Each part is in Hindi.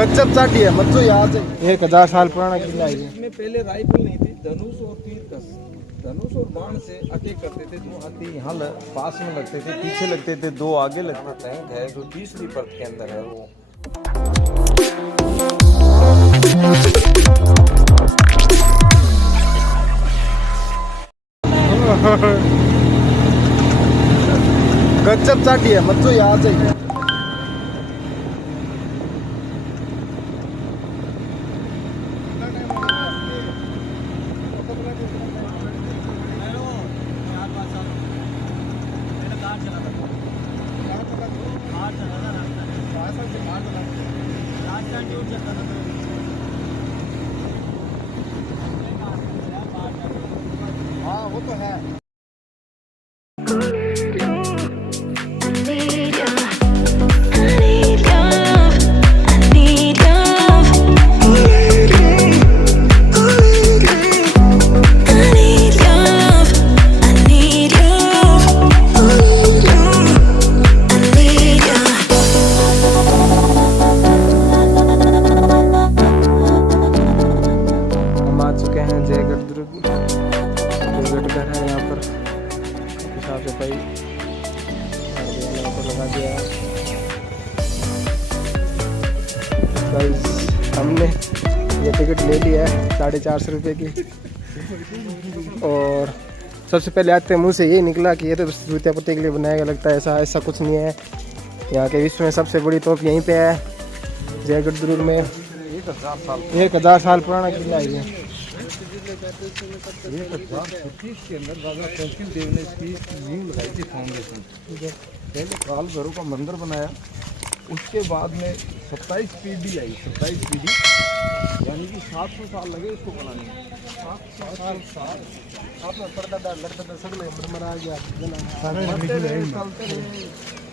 गजब चाटी है मत यहाँ से 1000 साल पुराना किला है। इसमें पहले राइफल नहीं थी, धनुष और तीर धनुष और बाण से अटैक करते थे। दो हाथी यहाँ पास में लगते थे, पीछे लगते थे, दो आगे लगते। टैंक है जो तीसरी परत के अंदर है वो। गजब चाटी है मत यहाँ से। हाँ वो तो है। साफ सफाई लगा दिया। गाइस हमने ये टिकट ले लिया है 450 रुपये की। और सबसे पहले आते मुंह से यही निकला कि ये तो जूतिया पत्ती के लिए बनाया गया लगता है। ऐसा कुछ नहीं है। यहाँ के विश्व में सबसे बड़ी तोप यहीं पे है, जयगढ़ दुर्ग में। 1000 साल पुराना किला है ये। 1036 के अंदर राजा कौशल देव ने इसकी नींव लगाई थी, फाउंडेशन। पहले काल भैरव का मंदिर बनाया, उसके बाद में 27 पीढ़ी आई। 27 पीढ़ी यानी कि 700 साल लगे इसको बनाने में। 700 साल आपने परदादा लड़का सगले मरा गया चलते रहे।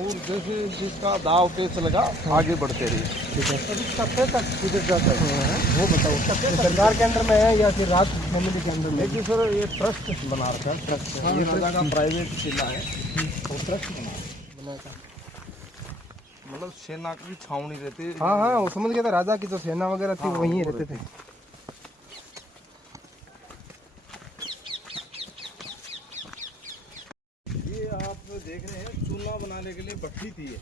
और जैसे जिसका दाव पेच लगा आगे बढ़ते रहे। ठीक है, तो इसका पैसा किधर जाता है वो बताओ। सरकार के अंदर में है या फिर राज फैमिली के अंदर में? देखिए सर, ये ट्रस्ट बना रखा है। ट्रस्ट ये राजा का प्राइवेट किला है और ट्रस्ट बना था। मतलब सेना की छावनी रहती। हाँ हाँ वो समझ गया था, राजा की जो सेना वगैरह थी वहीं रहते थे। ये आप देख रहे हैं चूना बनाने के लिए भट्टी थी। ये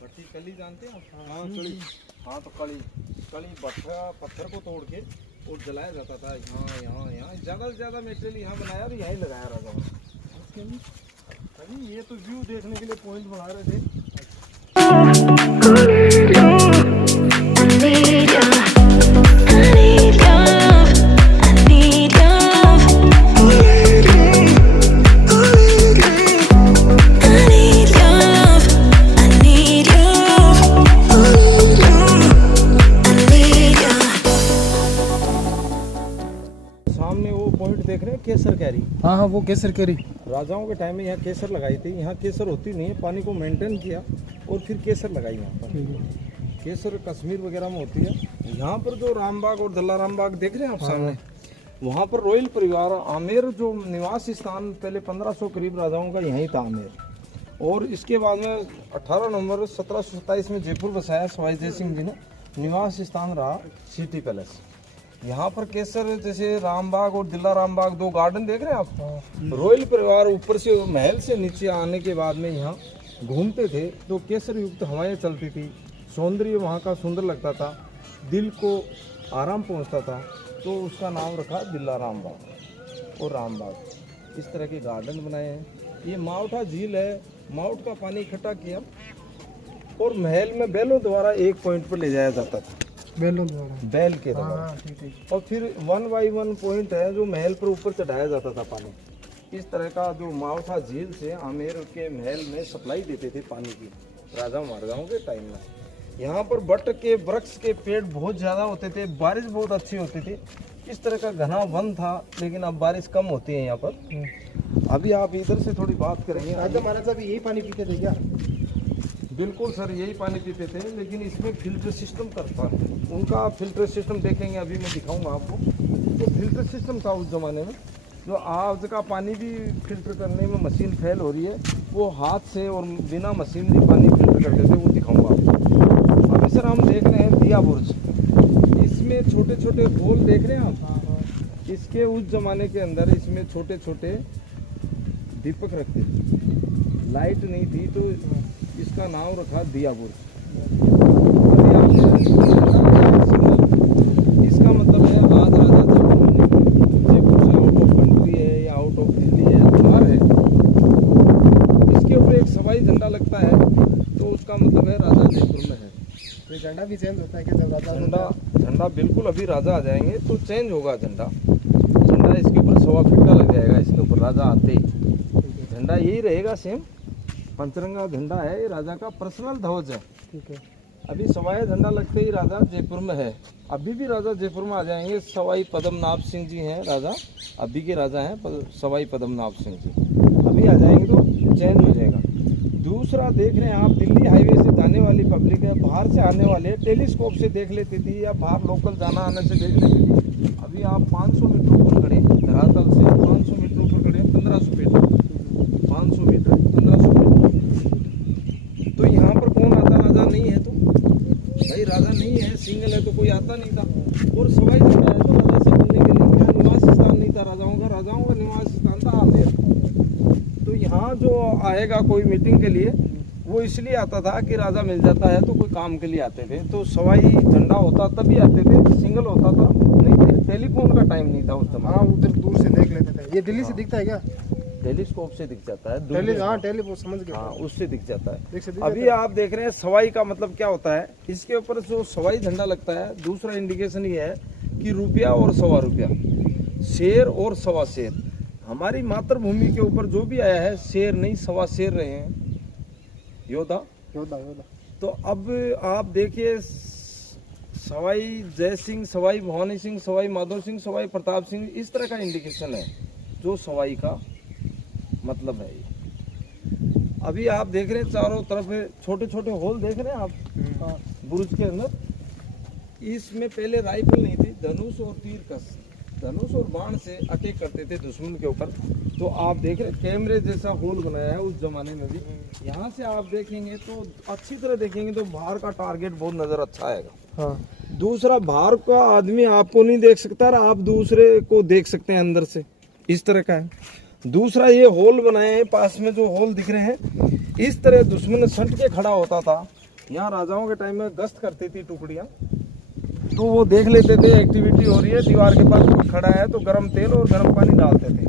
भट्टी कली जानते हैं आप? हाँ कली। हाँ तो कली पत्थर को तोड़ के और जलाया जाता था। यहाँ ज़्यादा से ज़्यादा मेटेरियल यहाँ बनाया और यहीं लगाया राजा। अभी ये तो व्यू देखने के लिए पॉइंट बना रहे थे। सामने वो पॉइंट देख रहे हैं, केसर कैरी। हाँ हाँ वो केसर कैरी राजाओं के टाइम में यहाँ केसर लगाई थी। यहाँ केसर होती नहीं है, पानी को मेंटेन किया और फिर केसर लगाई यहाँ पर। केसर कश्मीर वगैरह में होती है। यहाँ पर जो रामबाग और दलाराम बाग देख रहे हैं आप सामने, वहाँ पर रॉयल परिवार आमेर जो निवास स्थान पहले 1500 करीब राजाओं का यहीं था आमेर। और इसके बाद में 18 नवंबर 1727 में जयपुर बसाया सवाई जय सिंह जी ने। निवास स्थान रहा सिटी पैलेस। यहाँ पर केसर जैसे रामबाग और दिलाराम बाग दो गार्डन देख रहे हैं आप। रॉयल परिवार ऊपर से महल से नीचे आने के बाद में यहाँ घूमते थे तो केसर युक्त हवाएं चलती थी। सौंदर्य वहाँ का सुंदर लगता था, दिल को आराम पहुँचता था, तो उसका नाम रखा दिलाराम बाग और राम बाग। इस तरह के गार्डन बनाए हैं। ये माउठा झील है, माउट का पानी इकट्ठा किया और महल में बैलों द्वारा एक पॉइंट पर ले जाया जाता था। बैलों द्वारा, बैल के द्वारा। और फिर 1 by 1 पॉइंट है जो महल पर ऊपर चढ़ाया जाता था पानी। इस तरह का जो माउठा झील से आमेर के महल में सप्लाई देते थे पानी की राजा महाराजाओं के टाइम में। यहाँ पर बट के वृक्ष के पेड़ बहुत ज़्यादा होते थे, बारिश बहुत अच्छी होती थी। इस तरह का घना वन था, लेकिन अब बारिश कम होती है यहाँ पर। अभी आप इधर से थोड़ी बात करेंगे। राजा महाराजा भी यही पानी पीते थे क्या? बिल्कुल सर, यही पानी पीते थे, लेकिन इसमें फिल्टर सिस्टम करता है। उनका फिल्टर सिस्टम देखेंगे, अभी मैं दिखाऊंगा आपको। तो फिल्टर सिस्टम था उस ज़माने में। जो आज का पानी भी फिल्टर करने में मशीन फेल हो रही है, वो हाथ से और बिना मशीनरी पानी फिल्टर करते थे, वो दिखाऊंगा आपको। अभी सर हम देख रहे हैं दिया बुर्ज, इसमें छोटे छोटे होल देख रहे हैं आप। इसके उस जमाने के अंदर इसमें छोटे छोटे दीपक रखते थे, लाइट नहीं थी तो इसका नाम रखा दिया बुर्ज। अभी आपने इसका मतलब है आज राजा जयपुर से आउट ऑफ कंट्री है या आउट ऑफ दिल्ली है, बाहर है, इसके ऊपर एक सवाई झंडा लगता है तो उसका मतलब है राजा जयपुर में है। तो झंडा भी चेंज होता है कि जब राजा झंडा बिल्कुल अभी राजा आ जाएंगे तो चेंज होगा झंडा। झंडा इसके ऊपर 1.25 फीट का लग जाएगा, इसके ऊपर राजा आते ही झंडा यही रहेगा सेम, पंचरंगा झंडा है, ये राजा का पर्सनल ध्वज है। ठीक है। अभी सवाई झंडा लगते ही राजा जयपुर में है, अभी भी राजा जयपुर में आ जाएंगे। सवाई पद्मनाभ सिंह जी हैं राजा, अभी के राजा हैं सवाई पद्मनाभ सिंह जी, अभी आ जाएंगे तो चेंज हो जाएगा। दूसरा देख रहे हैं आप, दिल्ली हाईवे से जाने वाली पब्लिक है, बाहर से आने वाले टेलीस्कोप से देख लेती थी या बाहर लोकल जाना आने से देख लेती थी। अभी आप 500 मीटर ऊपर खड़े, धरातल से 500 मीटर ऊपर खड़े, 1500 फीट, 500 मीटर 1500 मीटर। तो यहाँ पर कौन आता? राजा नहीं है तो भाई, राजा नहीं है, सिंगल है तो कोई आता नहीं था। और सवाई झंडा है तो राजा से मिलने के लिए यहाँ निवास स्थान नहीं था राजाओं का निवास स्थान था आमेर। तो यहाँ जो आएगा कोई मीटिंग के लिए वो इसलिए आता था कि राजा मिल जाता है तो कोई काम के लिए आते थे। तो सवाई झंडा होता तभी आते थे, सिंगल होता था नहीं थे, टेलीफोन का टाइम नहीं था उस समय। हाँ, उधर दूर से देख लेते थे। ये दिल्ली से दिखता है क्या? टेलीस्कोप से दिख जाता है, टेलीफोन समझ गया। हाँ उससे दिख जाता है। दिख अभी आप देख रहे हैं सवाई का मतलब क्या होता है, इसके ऊपर जो सवाई झंडा लगता है, दूसरा इंडिकेशन ये है कि रुपया और 1.25 रुपया, शेर और 1.25 शेर। हमारी मातृभूमि के ऊपर जो भी आया है, शेर नहीं 1.25 शेर रहे हैं, योद्धा। तो अब आप देखिए, सवाई जय सिंह, सवाई भवानी सिंह, सवाई माधो सिंह, सवाई प्रताप सिंह, इस तरह का इंडिकेशन है जो सवाई का मतलब है। अभी आप देख रहे हैं चारों तरफ छोटे छोटे होल देख रहे हैं आप बुर्ज के अंदर। इसमें पहले राइफल नहीं थी, धनुष और तीर कस, धनुष और बाण से अटैक करते थे दुश्मन के ऊपर। तो आप देख रहे कैमरे जैसा होल बनाया है उस जमाने में भी। यहाँ से आप देखेंगे तो अच्छी तरह देखेंगे तो बाहर का टारगेट बहुत नजर अच्छा आएगा। हाँ। दूसरा, बाहर का आदमी आपको नहीं देख सकता और आप दूसरे को देख सकते हैं अंदर से, इस तरह का है। दूसरा, ये होल बनाए हैं, पास में जो होल दिख रहे हैं, इस तरह दुश्मन सट के खड़ा होता था। यहाँ राजाओं के टाइम में गश्त करती थी टुकड़ियाँ, तो वो देख लेते थे एक्टिविटी हो रही है, दीवार के पास कोई खड़ा है तो गर्म तेल और गर्म पानी डालते थे।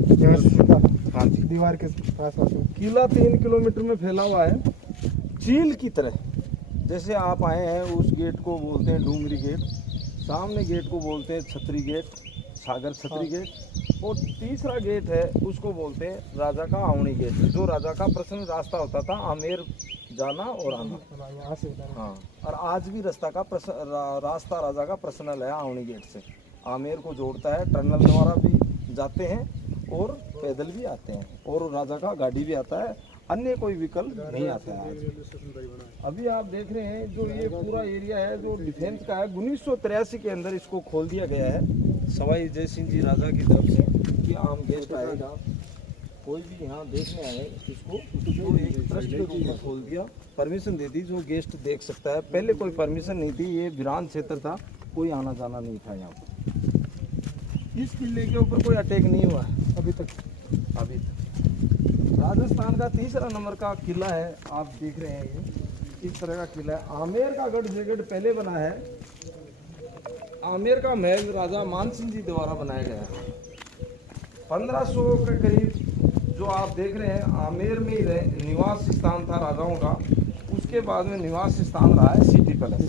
हाँ जी, दीवार के पास किला 3 किलोमीटर में फैला हुआ है, चील की तरह। जैसे आप आए हैं, उस गेट को बोलते हैं डूंगरी गेट, सामने गेट को बोलते हैं छतरी गेट, सागर छतरी गेट, और तीसरा गेट है उसको बोलते हैं राजा का आउनी गेट, जो राजा का पर्सनल रास्ता होता था आमेर जाना और आना। यहाँ से हाँ, और आज भी रास्ता राजा का पर्सनल है आउनी गेट से, आमेर को जोड़ता है। टनल द्वारा भी जाते हैं और पैदल भी आते हैं, और राजा का गाड़ी भी आता है, अन्य कोई विकल्प नहीं आता है आज। अभी आप देख रहे हैं जो ये पूरा एरिया है जो डिफेंस का है, 1983 के अंदर इसको खोल दिया गया है सवाई जय सिंह जी राजा की तरफ से कि आम गेस्ट आएगा, कोई भी यहाँ देखने आए इसको तो एक ट्रस्ट के रूप में खोल दिया, परमिशन दे दी जो गेस्ट देख सकता है। पहले कोई परमिशन नहीं थी, ये वीरान क्षेत्र था, कोई आना जाना नहीं था यहाँ पर। इस किले के ऊपर कोई अटैक नहीं हुआ है अभी तक। राजस्थान का तीसरा नंबर का किला है, आप देख रहे हैं ये इस तरह का किला है। आमेर का गढ़ जयगढ़ पहले बना है, आमेर का महल राजा मान सिंह जी द्वारा बनाया गया है। 1500 के करीब जो आप देख रहे हैं, आमेर में ही निवास स्थान था राजाओं का, उसके बाद में निवास स्थान रहा है सिटी पैलेस।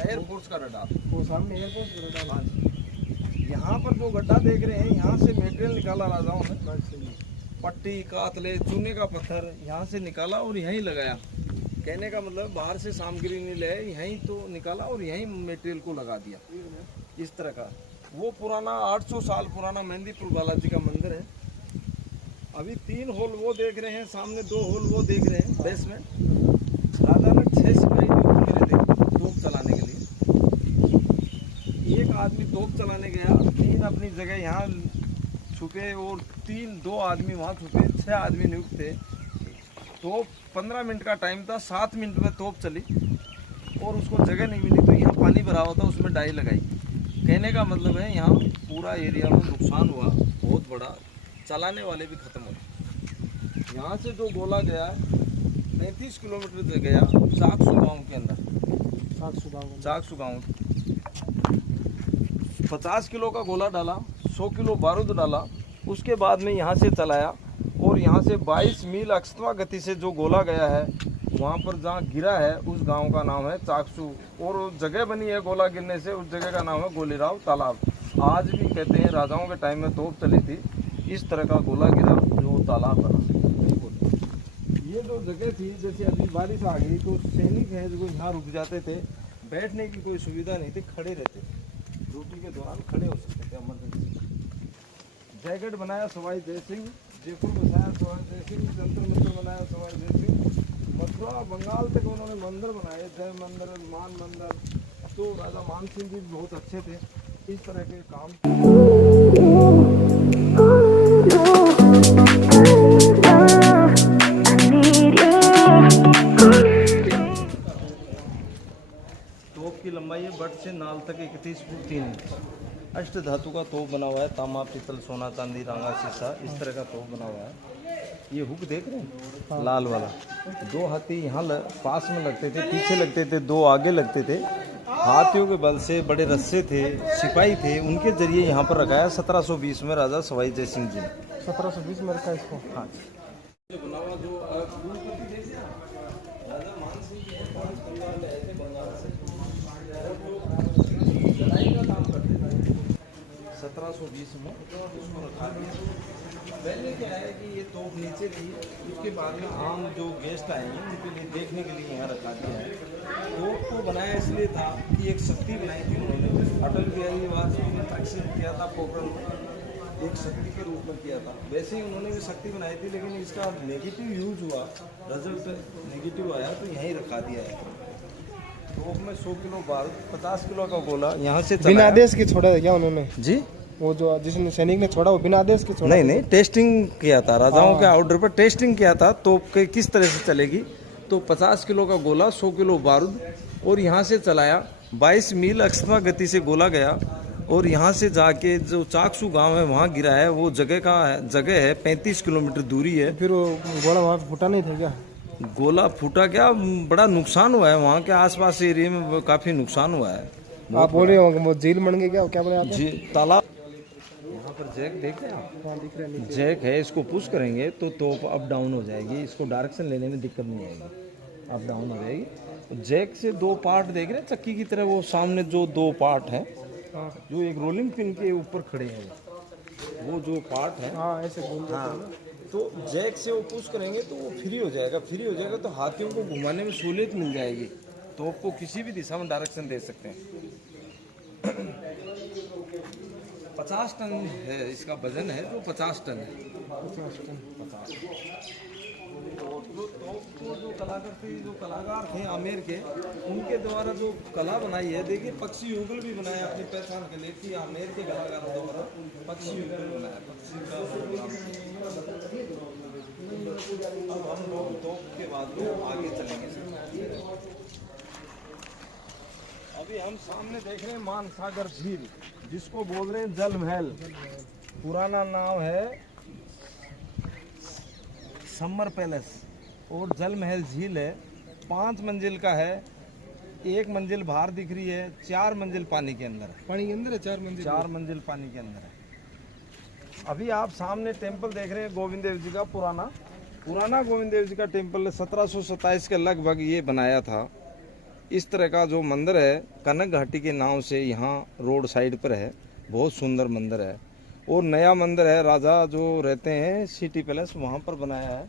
एयरफोर्स का रडार वो सामने एयरपोर्ट का रडार। यहाँ पर जो गड्ढा देख रहे हैं, यहाँ से मटेरियल निकाला राजाओं ने, पट्टी, कातले, चूने का पत्थर यहाँ से निकाला और यहीं लगाया। कहने का मतलब बाहर से सामग्री नहीं ले, यहीं तो निकाला और यहीं मटेरियल को लगा दिया इस तरह का। वो पुराना 800 साल पुराना मेहंदीपुर बालाजी का मंदिर है। अभी 3 होल वो देख रहे हैं, सामने 2 होल वो देख रहे हैं बेसमेंट। राजा ने 6 सिपाही मेरे थे तोप चलाने के लिए। एक आदमी तोप चलाने गया, 3 अपनी जगह यहाँ छुपे और 2 आदमी वहाँ छुपे, 6 आदमी नियुक्त थे। तो 15 मिनट का टाइम था, 7 मिनट में तोप चली और उसको जगह नहीं मिली तो यहाँ पानी भरा हुआ था, उसमें डाई लगाई। कहने का मतलब है यहाँ पूरा एरिया में नुकसान हुआ बहुत बड़ा, चलाने वाले भी खत्म हुए। यहाँ से जो गोला गया 35 किलोमीटर से गया चाकसू गाँव के अंदर, चाकसू गाँव 50 किलो का गोला डाला, 100 किलो बारूद डाला, उसके बाद में यहाँ से चलाया और यहाँ से 22 मील अक्षतवा गति से जो गोला गया है वहाँ पर जहाँ गिरा है उस गांव का नाम है चाकसू, और जगह बनी है गोला गिरने से, उस जगह का नाम है गोलीराव तालाब। आज भी कहते हैं राजाओं के टाइम में तोप चली थी, इस तरह का गोला गिरा जो तालाब बना। ये जो जगह थी, जैसे अभी बारिश आ गई तो सैनिक हैं जो यहाँ रुक जाते थे, बैठने की कोई सुविधा नहीं थी, खड़े रहते थे, ड्यूटी के दौरान खड़े हो सकते थे इमरजेंसी। जयगढ़ बनाया सवाई जय सिंह, जयपुर बसाया सवाई जय सिंह, जंतर मंतर बनाया सवाई जय सिंह, मथुरा बंगाल तक उन्होंने मंदिर बनाए, जय मंदिर, मान मंदिर। तो राजा मान सिंह जी बहुत अच्छे थे, इस तरह के काम। तोप की लंबाई है बट से नाल तक 31 फुट 3 इंच। अष्ट धातु का तोप बना हुआ है, तांबा पीतल सोना चांदी रांगा शीशा, इस तरह का तोप बना हुआ है। ये हुक देख रहे हैं लाल वाला, 2 हाथी यहाँ पास में लगते थे, पीछे लगते थे, 2 आगे लगते थे। हाथियों के बल से बड़े रस्से थे, सिपाही थे, उनके जरिए यहाँ पर रखा है 1720 में राजा सवाई जय सिंह जी ने। 1720 में रखा इसको। हाँ बना हुआ जो राजा मान सिंह जी परिवार में आए थे बंगाल से, लड़ाई का काम करते थे। 1720 में उसको रखा गया। पहले क्या है कि ये तोप नीचे थी, उसके बाद में आम जो गेस्ट आए हैं उनके लिए देखने के लिए यहाँ रखा गया है। तोप को बनाया इसलिए था कि एक शक्ति बनाई थी उन्होंने, अटल बिहारी वाजपेयी ने तकसीम किया था पोखरण में, एक शक्ति के रूप में किया था। वैसे ही उन्होंने भी शक्ति बनाई थी, लेकिन इसका नेगेटिव यूज हुआ, रिजल्ट नेगेटिव आया तो यहीं रखा दिया है। तोप में 100 किलो बारूद, 50 किलो का गोला यहाँ से बिना आदेश के छोड़ा है क्या उन्होंने जी? वो जो जिसने सैनिक ने छोड़ा वो बिना आदेश के छोड़ा? नहीं, टेस्टिंग किया था, राजाओं के ऑर्डर पर टेस्टिंग किया था तोप के किस तरह से चलेगी। तो 50 किलो का गोला, 100 किलो बारूद, और यहाँ से चलाया। 22 मील अक्षतवा गति से गोला गया और यहाँ से जाके जो चाकसू गांव है वहाँ गिरा है। वो जगह है 35 किलोमीटर दूरी है। फिर वो गोला वहाँ फूटा नहीं था क्या? गोला फूटा क्या, बड़ा नुकसान हुआ है, वहाँ के आसपास एरिया में काफी नुकसान हुआ है। आप बोल रहे हो वो झील बन गई क्या बनाया जी? तालाब यहाँ पर जैक देख रहे हैं आप? हाँ दिख रहा है। जैक है, इसको पुश करेंगे तो तोप अप डाउन हो जाएगी, इसको डायरेक्शन लेने में दिक्कत नहीं आएगी, अप डाउन हो जाएगी। जैक से 2 पार्ट देख रहे हैं चक्की की तरह, वो सामने जो 2 पार्ट हैं जो एक रोलिंग पिन के ऊपर खड़े हैं, वो जो पार्ट है, हाँ ऐसे बोलते हैं। हाँ, तो जैक से वो पुश करेंगे तो वो फ्री हो जाएगा, तो हाथियों को घुमाने में सहूलियत मिल जाएगी, तोप को किसी भी दिशा में डायरेक्शन दे सकते हैं। 50 टन है इसका वजन है, जो 50 टन है। 50 टन। जो कलाकार थे आमेर के, उनके द्वारा जो कला बनाई है, देखिए पक्षी युगल भी बनाया अपनी पहचान के लिए, कि आमेर के कलाकारों द्वारा पक्षी युगल बनाया, पक्षी का। अब हम लोग तोप के बाद में आगे चलेंगे। अभी हम सामने देख रहे हैं मानसागर झील, जिसको बोल रहे हैं जल महल, पुराना नाम है समर पैलेस, और जल महल झील है। 5 मंजिल का है, 1 मंजिल बाहर दिख रही है, 4 मंजिल पानी के अंदर है। पानी के अंदर है 4 मंजिल पानी के अंदर है। अभी आप सामने टेम्पल देख रहे हैं गोविंद देव जी का, पुराना गोविंद देव जी का टेम्पल 1727 के लगभग ये बनाया था। इस तरह का जो मंदिर है कनक घाटी के नाम से यहाँ रोड साइड पर है, बहुत सुंदर मंदिर है। और नया मंदिर है, राजा जो रहते हैं सिटी पैलेस, वहाँ पर बनाया है।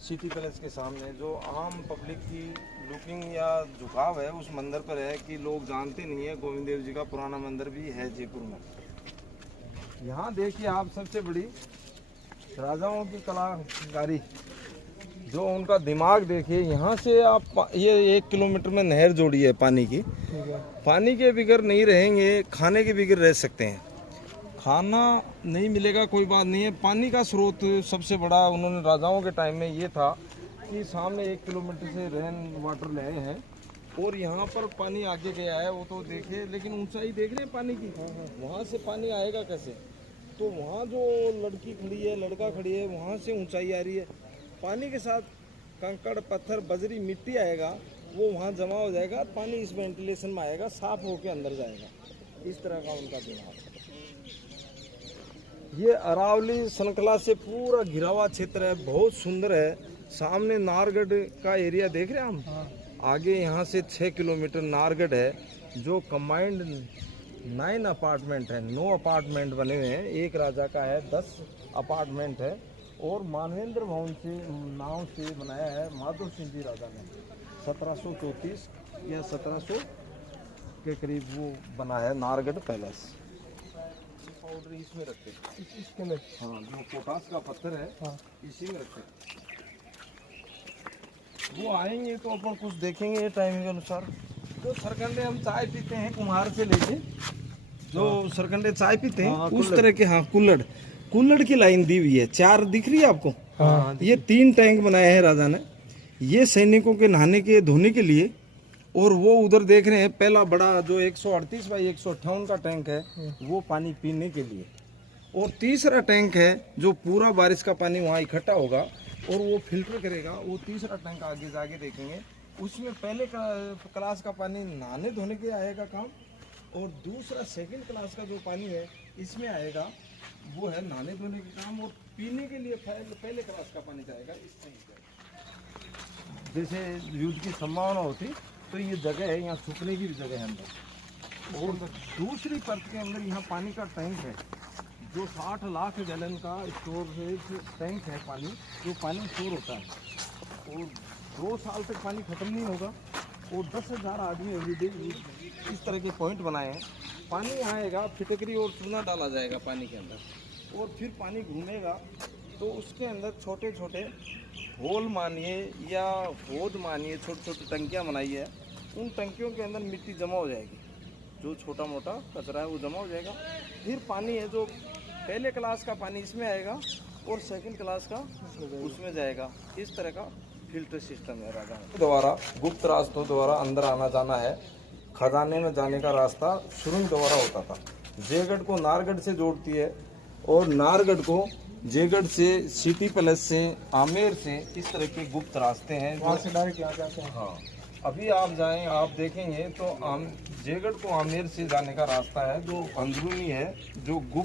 सिटी पैलेस के सामने जो आम पब्लिक की लुकिंग या झुकाव है उस मंदिर पर है, कि लोग जानते नहीं है गोविंद देव जी का पुराना मंदिर भी है जयपुर में। यहाँ देखिए आप सबसे बड़ी राजाओं की कलाकारी, जो उनका दिमाग देखिए। यहाँ से आप ये 1 किलोमीटर में नहर जोड़ी है पानी की, पानी के बिगर नहीं रहेंगे, खाने के बिगर रह सकते हैं। खाना नहीं मिलेगा कोई बात नहीं है, पानी का स्रोत सबसे बड़ा उन्होंने राजाओं के टाइम में ये था कि सामने 1 किलोमीटर से रेन वाटर ले हैं, और यहाँ पर पानी आगे गया है, वो तो देखे, लेकिन ऊंचाई देख रहे हैं पानी की, वहाँ से पानी आएगा कैसे? तो वहाँ जो लड़की खड़ी है, लड़का खड़ी है, वहाँ से ऊंचाई आ रही है, पानी के साथ कंकड़ पत्थर बजरी मिट्टी आएगा, वो वहाँ जमा हो जाएगा, पानी इस वेंटिलेशन में आएगा, साफ होके अंदर जाएगा। इस तरह का उनका दिमाग है। ये अरावली श्रृंखला से पूरा घिरा हुआ क्षेत्र है, बहुत सुंदर है। सामने नारगढ़ का एरिया देख रहे हैं हम, आगे यहाँ से 6 किलोमीटर नारगढ़ है, जो कंबाइंड 9 अपार्टमेंट है, 9 अपार्टमेंट बने हुए हैं। एक राजा का है, 10 अपार्टमेंट है, और मानवेंद्र भवन से नाव से बनाया है माधव सिंह जी राजा ने, 1734 या 1700 के करीब वो बना है नारगढ़ पैलेस। पाउडर इसमें रखते हैं, इसके में। हाँ, जो पोटास का पत्थर है, हाँ। इसी में रखते हैं। वो आएंगे तो अपन कुछ देखेंगे टाइमिंग के अनुसार। जो सरकंडे हम चाय पीते हैं कुम्हार से लेके, जो सरकंडे चाय पीते हैं, उस तरह के, हाँ, कुल्हड़ की लाइन दी हुई है। 4 दिख रही है आपको? हाँ। ये 3 टैंक बनाए हैं राजा ने, ये सैनिकों के नहाने के धोने के लिए। और वो उधर देख रहे हैं, पहला बड़ा जो 138 बाई 158 का टैंक है, वो पानी पीने के लिए। और तीसरा टैंक है जो पूरा बारिश का पानी वहाँ इकट्ठा होगा और वो फिल्टर करेगा। वो तीसरा टैंक आगे जाके देखेंगे, उसमें पहले क्लास का पानी नहाने धोने के आएगा काम, और दूसरा सेकंड क्लास का जो पानी है इसमें आएगा, वो है नहाने धोने के काम, और पीने के लिए पहले क्लास का पानी जाएगा इस टैंक पे। जैसे युद्ध की संभावना होती तो ये जगह है, यहाँ छुपने की भी जगह है अंदर। और दूसरी परत के अंदर यहाँ पानी का टैंक है, जो 60 लाख गैलन का स्टोरेज टैंक है पानी, जो पानी स्टोर होता है, और 2 साल तक पानी खत्म नहीं होगा। और 10,000 आदमी एवरीडे इस तरह के पॉइंट बनाए हैं। पानी आएगा, फिटकरी और चूना डाला जाएगा पानी के अंदर, और फिर पानी घूमेगा तो उसके अंदर छोटे छोटे होल मानिए या होद मानिए, छोटी छोटी टंकियाँ बनाई है। उन टंकियों के अंदर मिट्टी जमा हो जाएगी, जो छोटा मोटा कचरा है वो जमा हो जाएगा। फिर पानी है जो पहले क्लास का पानी इसमें आएगा और सेकंड क्लास का उसमें जाएगा। इस तरह का फिल्टर सिस्टम है राजा द्वारा। गुप्त रास्तों द्वारा अंदर आना जाना है। खजाने में जाने का रास्ता सुरंग द्वारा होता था। जयगढ़ को नारगढ़ से जोड़ती है, और नारगढ़ को जयगढ़ से, सिटी पैलेस से, आमेर से, इस तरह के गुप्त रास्ते हैं। वहाँ से डायरेक्ट आ जाते हैं। हाँ, अभी आप जाएं, आप देखेंगे तो जयगढ़ को आमेर से जाने का रास्ता है, जो अंदरूनी है, जो गुप्त